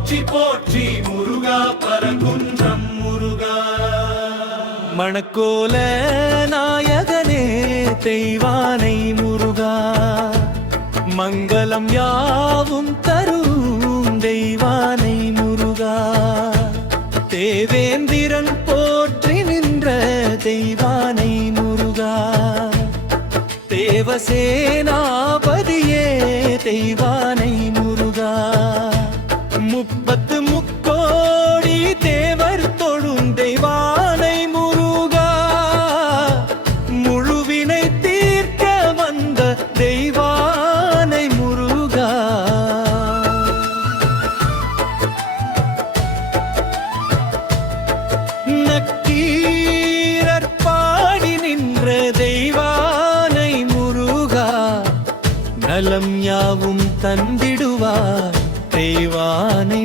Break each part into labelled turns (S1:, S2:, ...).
S1: போற்றி போற்றி முருகா பரகுன்றம் முருகா.
S2: மணக்கோல நாயகனே தெய்வானை முருகா. மங்களம் யாவும் நலம் யாவும் தந்திடுவார்
S1: தேவானை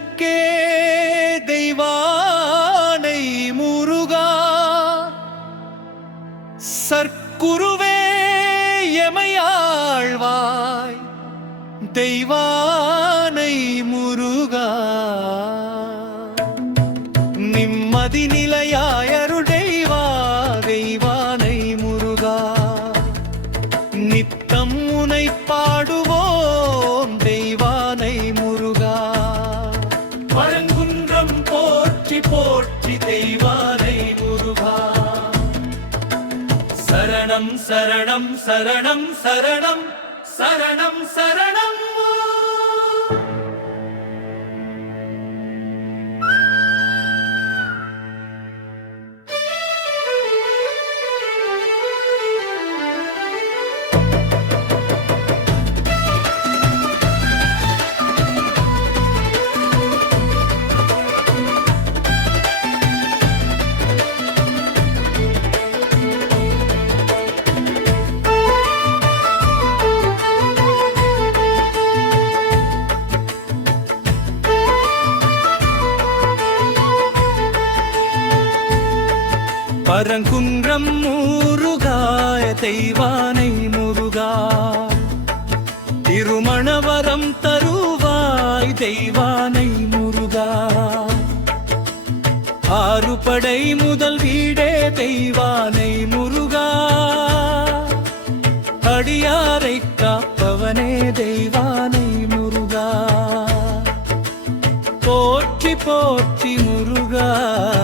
S1: உனக்கே தெய்வானை முருகா.
S2: சர்க்குருவே எமையாழ்வாய்.
S1: தெய்வா சரணம் சரணம் சரணம் சரணம் சரணம்
S2: பரங்குன்றம் முருகாய தெய்வானை முருகா. திருமணவரம் தருவாய் தெய்வானை முருகா. ஆறுபடை முதல் வீடே தெய்வானை முருகா. அடியாரை காப்பவனே தெய்வானை முருகா. போற்றி போற்றி முருகா.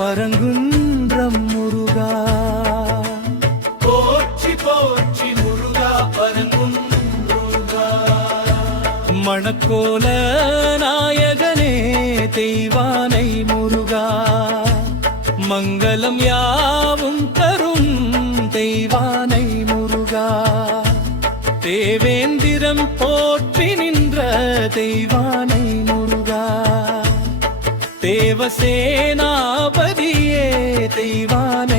S2: பரங்குன்றம் முருகா.
S1: போற்றி போற்றி முருகா பரங்குன்றம் முருகா.
S2: மணக்கோல நாயகனே தெய்வானை முருகா. மங்களம் யாவும் தரும் தெய்வானை முருகா. தேவேந்திரம் போற்றி நின்ற தெய்வானை ദേവസേനാപതിയേ ദൈവാന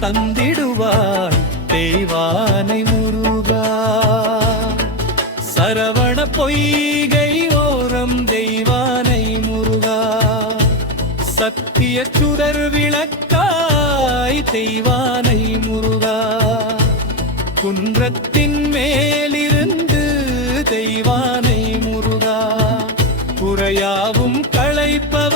S2: தந்திடுவாய் தேவானை முருகா. சரவண பொய்கை ஓரம் தெய்வானை முருகா. சத்திய சுடர் விளக்காய் தெய்வானை முருகா. குன்றத்தின் மேலிருந்து தெய்வானை முருகா. குறையாவும்
S1: களைப்பவர்